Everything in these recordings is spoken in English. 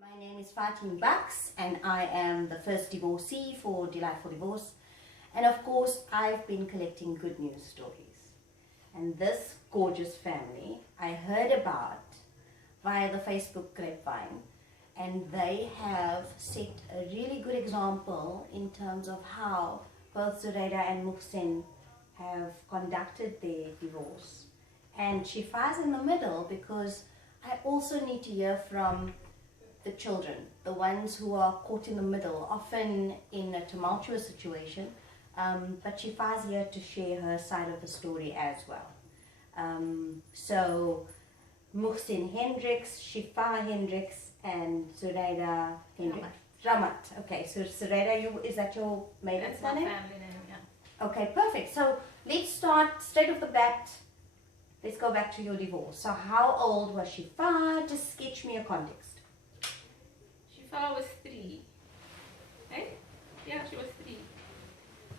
My name is Fatin Bucks and I am the first divorcee for Delightful Divorce. And of course, I've been collecting good news stories. And this gorgeous family I heard about via the Facebook grapevine, and they have set a really good example in terms of how both Zuraida and Moegsien have conducted their divorce. And Shiefaa's in the middle because I also need to hear from the children, the ones who are caught in the middle, often in a tumultuous situation. But Shiefaa's here to share her side of the story as well. So Moegsien Hendricks, Shiefaa Hendricks, and Zuraida Hendricks. Ramat. Okay, so Zuraida, is that your maiden That's my name? family name, yeah. Okay, perfect. So let's start straight off the bat. Let's go back to your divorce. So how old was Shiefaa? Just sketch me a context. Shiefaa was 3. Hey? Yeah, she was 3.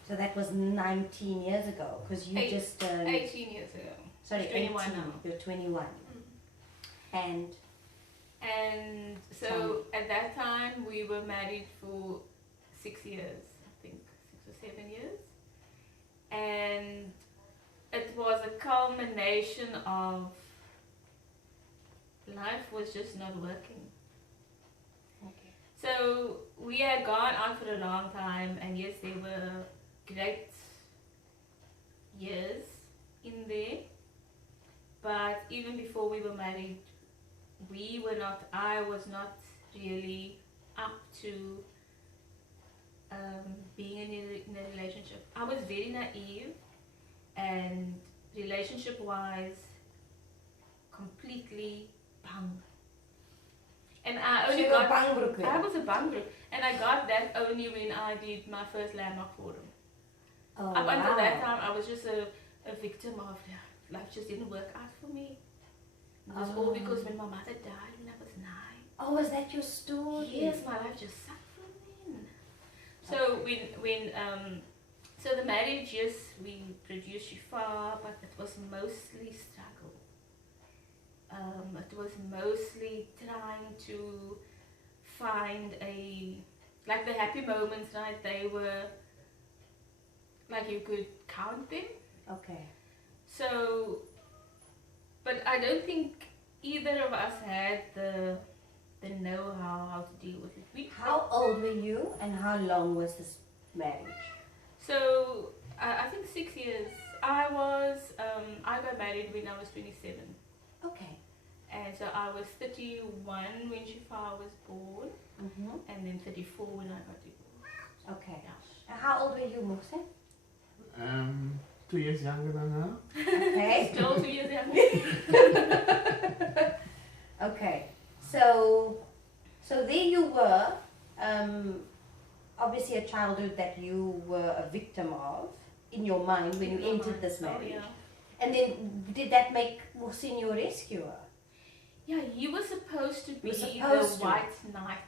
So that was 19 years ago, because you just turned... 18 years ago. Sorry, She's 21 18. now. You're 21. And So at that time we were married for 6 years, I think 6 or 7 years. And it was a culmination of life was just not working. okay. So we had gone out for a long time, and yes, there were great years in there. But even before we were married, I was not really up to being in a relationship. I was very naive, and relationship-wise, completely bang. And I only So got... bangbroek then? I was a bangbroek, and I got that only when I did my first landmark forum. Oh, Up until that wow. time, I was just a victim of life just didn't work out for me. It was all because when my mother died when I was 9. Oh, was that your story? Yes, my life just sucked from then. So so the marriage, yes, we produced Shiefaa, but it was mostly struggle. It was mostly trying to find like the happy moments, right? They were, like, you could count them. Okay. So, but I don't think either of us had the know-how how to deal with it. How old were you and how long was this marriage? So, I think 6 years. I got married when I was 27. Okay. And so I was 31 when Shiefaa was born, and then 34 when I got divorced. Okay. Yeah. And how old were you, Moegsien? 2 years younger than her. Okay. Still 2 years younger. Okay. So there you were, obviously a childhood that you were a victim of in your mind when you entered this marriage. Yeah. And then did that make Moegsien your rescuer? Yeah, he was supposed to be the white knight.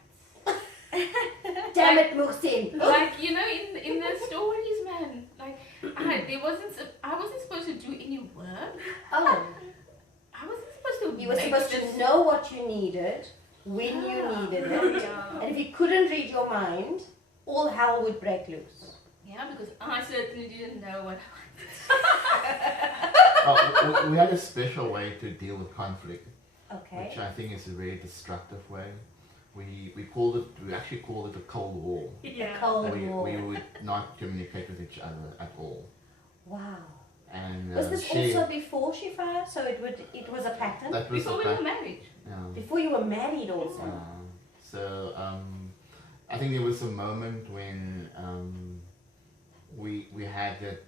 Damn it, Moegsien! Like, you know, in the stories, man, like, I wasn't supposed to do any work. Oh. I wasn't supposed to. You were supposed to know what you needed, when you needed it, Yeah. and if you couldn't read your mind, all hell would break loose. Yeah, because I certainly didn't know what We had a special way to deal with conflict, Okay. which I think is a very destructive way. We actually called it a cold war. Yeah. Cold We War. would not communicate with each other at all. Wow. And Was this also before Shiefaa? So it was a pattern? that was Before we were married. Before you were married also? So I think there was a moment when we had that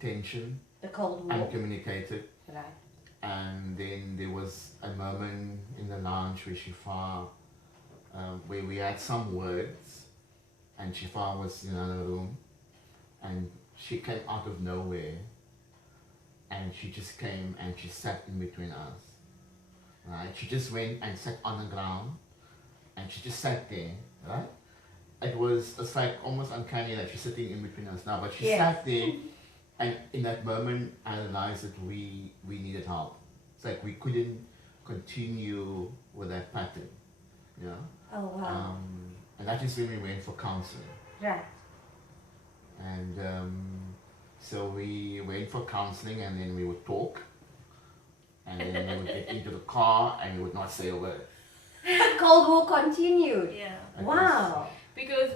tension, The Cold War? uncommunicated, Right. and then there was a moment in the lounge where Shiefaa, where we had some words, and Shiefaa was in another room, and she came out of nowhere, and she just came and she sat in between us. Right? She just went and sat on the ground, and she just sat there, right? It's like almost uncanny that she's sitting in between us now, but she sat there, and in that moment I realized that we needed help. It's like we couldn't continue with that pattern. you know. Oh, wow. And that is when we went for counseling. Right. And so we went for counseling, and then we would talk, and then we would get into the car and we would not say a word. Cold War continued. Yeah. It Wow. Because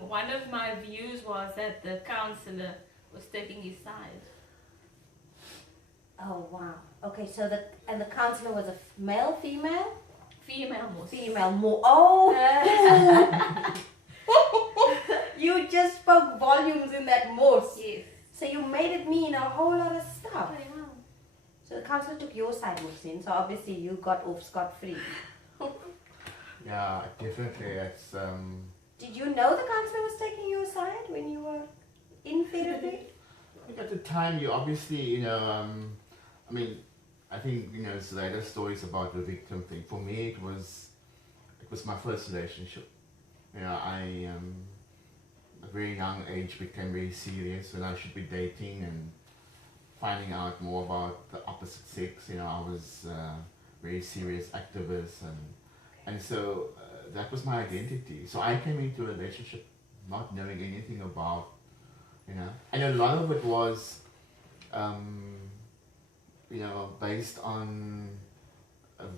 one of my views was that the counselor was taking his side. Oh, wow. Okay, so the counselor was a male, female? Female most. Female, more. Oh! You just spoke volumes in that most. Yes. So you made it mean a whole lot of stuff. Okay, wow. So the counselor took your side, Moegsien, so obviously you got off scot-free. Yeah, definitely. It's Did you know the counselor was taking your side when you were in therapy? I think at the time you obviously, you know, I mean, I think, you know, Zuraida's stories about the victim thing. For me, it was my first relationship. You know, I at a very young age became very serious when I should be dating and finding out more about the opposite sex. You know, I was very serious activist, and so that was my identity. So I came into a relationship not knowing anything about, you know, and a lot of it was, you know, based on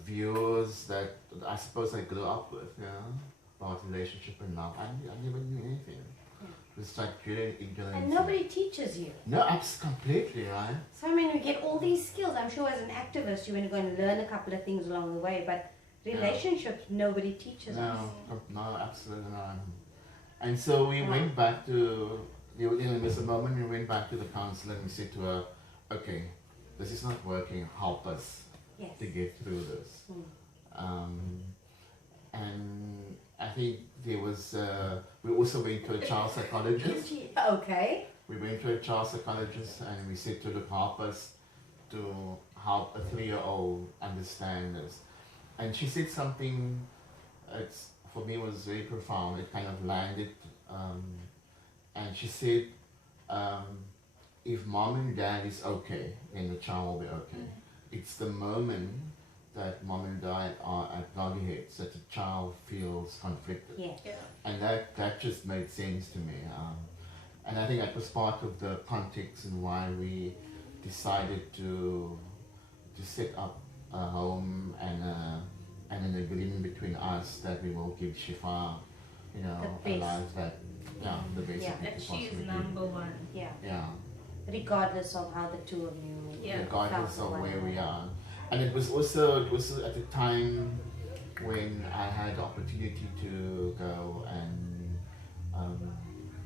views that I suppose I grew up with, you know, about relationship and love. I never knew anything. It was like really ignorant. And nobody teaches you. No, completely, right? So I mean, you get all these skills. I'm sure as an activist, you're going to learn a couple of things along the way, but relationships, nobody teaches us. No, absolutely not. And so we went back to, you know, there's a moment we went back to the counselor and we said to her, okay, this is not working, help us to get through this. And I think there was, we also went to a child psychologist. Okay. We went to a child psychologist and we said to look, help us to help a 3-year-old understand this. And she said something, it's, for me was very profound, it kind of landed, and she said, if mom and dad is okay, then the child will be okay. It's the moment that mom and dad are at loggerheads that the child feels conflicted. Yeah. And that just made sense to me. And I think that was part of the context and why we decided to set up a home and an agreement between us that we will give Shiefaa, you know, a life that, the best Yeah. That she is number one. Yeah. Yeah. Regardless of how the two of you. Regardless felt of one where we another. are. And it was also at the time when I had the opportunity to go and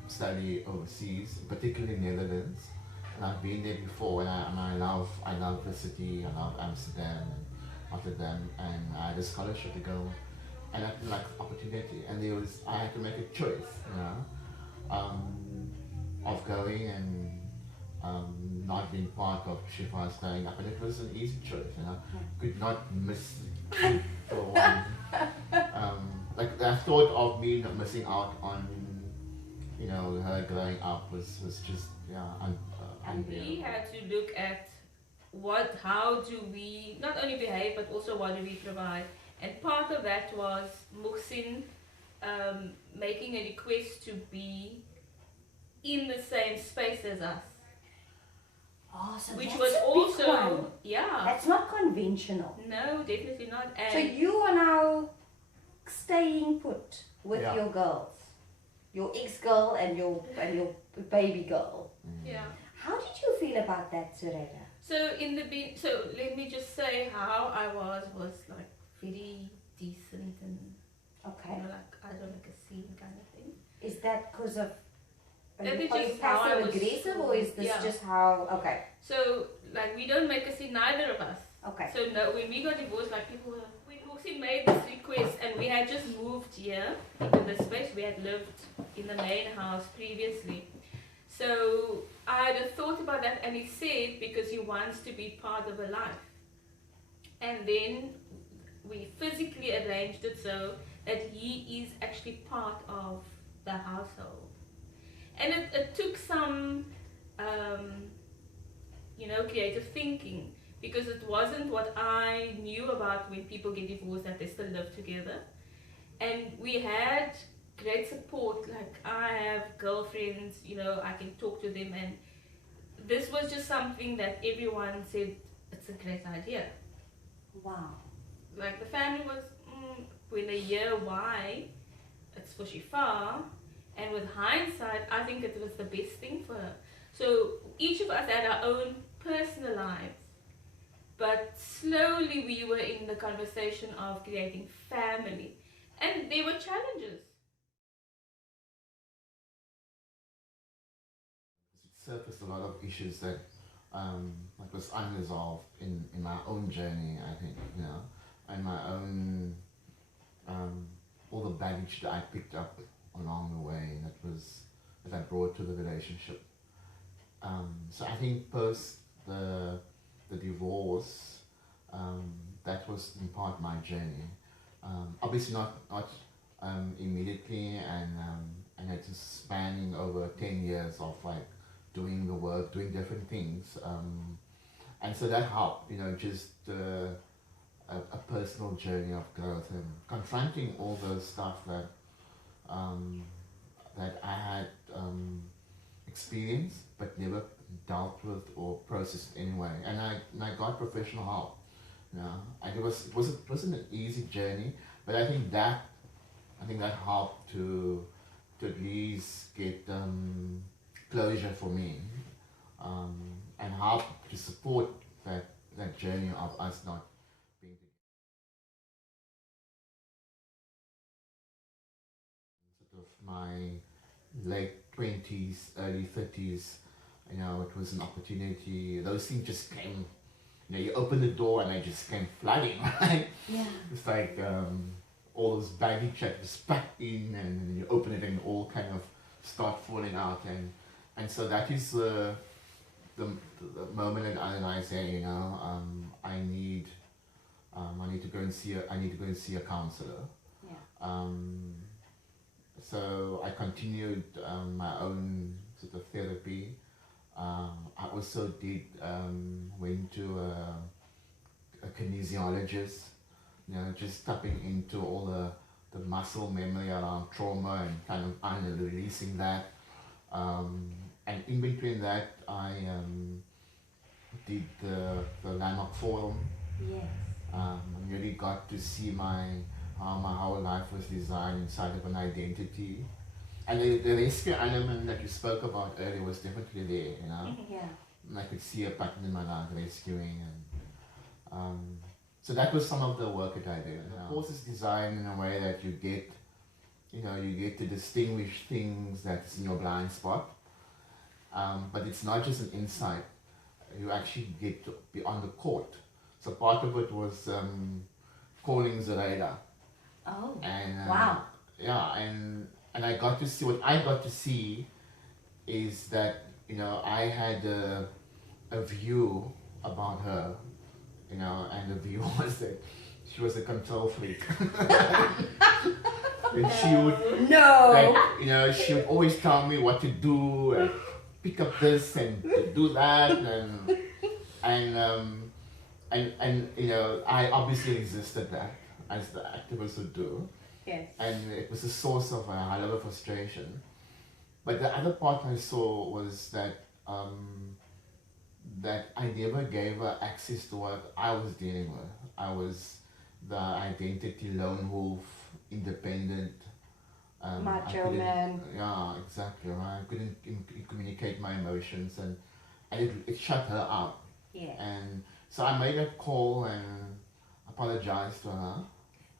study overseas, particularly Netherlands. And I've been there before, and I love the city. I love Amsterdam and Rotterdam, and I had a scholarship to go, and I had like opportunity. And I had to make a choice, you know, of going and not being part of Shiefaa's growing up, and it was an easy choice, you know. Could not miss it for one. Like the thought of me not missing out on, you know, her growing up was just And we had to look at how do we not only behave but also what do we provide. And part of that was Moegsien making a request to be in the same space as us. Oh, so Which that's was a big also one. yeah. That's not conventional. No, definitely not. And So you are now staying put with Yeah. your girls, your ex-girl and your baby girl. yeah. How did you feel about that, Zuraida? So so let me just say how I was like very decent and Okay. you know, like I don't like a scene kind of thing. Is that because of That is are you just how I passive was- aggressive, or is this yeah. just how? Okay. So like we don't make a scene, neither of us. Okay. So no, when we got divorced, like people were, we also made this request, and we had just moved here into the space. We had lived in the main house previously. So I had a thought about that, and he said because he wants to be part of a life. And then we physically arranged it so that he is actually part of the household. And it took some, you know, creative thinking, because it wasn't what I knew about when people get divorced, that they still live together. And we had great support. Like, I have girlfriends, you know, I can talk to them, and this was just something that everyone said it's a great idea. Wow. Like, the family was, when they hear why it's for Shiefaa, and with hindsight, I think it was the best thing for her. So each of us had our own personal lives, but slowly we were in the conversation of creating family, and there were challenges. It surfaced a lot of issues that like was unresolved in my own journey, I think, you know, and my own all the baggage that I picked up along the way that I brought to the relationship. So I think post the divorce, that was in part my journey. Obviously not immediately, and it's spanning over 10 years of like doing the work, doing different things, and so that helped, you know, just a personal journey of growth and confronting all those stuff that that I had experienced but never dealt with or processed anyway. And I got professional help. You know, and it wasn't an easy journey, but I think that helped to at least get closure for me, and help to support that journey of us not being sort of my late 20s, early 30s. You know, it was an opportunity. Those things just came. You know, you open the door and they just came flooding, right? Yeah. It's like all this baggage that was packed in, and then you open it and all kind of start falling out, and so that is the moment that I say, you know, I need to go and see a counselor. Yeah. So I continued my own sort of therapy. I also went to a kinesiologist, you know, just tapping into all the muscle memory around trauma and kind of releasing that. And in between that, I did the Landmark Forum. Yes. I really got to see how my whole life was designed inside of an identity. And the rescue element that you spoke about earlier was definitely there, you know. Yeah. And I could see a pattern in my life rescuing, and so that was some of the work that I did. You know. The course is designed in a way that you get to distinguish things that's in your blind spot, but it's not just an insight. You actually get to be on the court. So part of it was calling Zuraida. Oh. And wow. Yeah, and I got to see, what I got to see is that, you know, I had a view about her, you know, and the view was that she was a control freak. And she would, like, you know, she would always tell me what to do, and pick up this and do that, and you know, I obviously resisted that, as the activists would do. Yes. And it was a source of a hell of a frustration. But the other part I saw was that that I never gave her access to what I was dealing with. I was the identity lone wolf, independent. Macho man. Yeah, exactly. Right. I couldn't communicate my emotions, and it shut her out. Yeah. And so I made a call and apologized to her.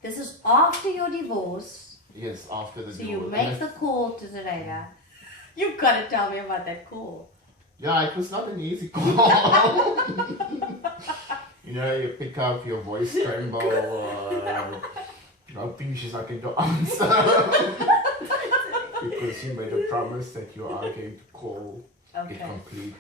This is after your divorce. Yes, after the So divorce. you make the call to Zuraida. You've got to tell me about that call. Yeah, it was not an easy call. You know, you pick up, your voice tremble, hoping she's not going to answer. Because you made a promise that you are going to call it complete.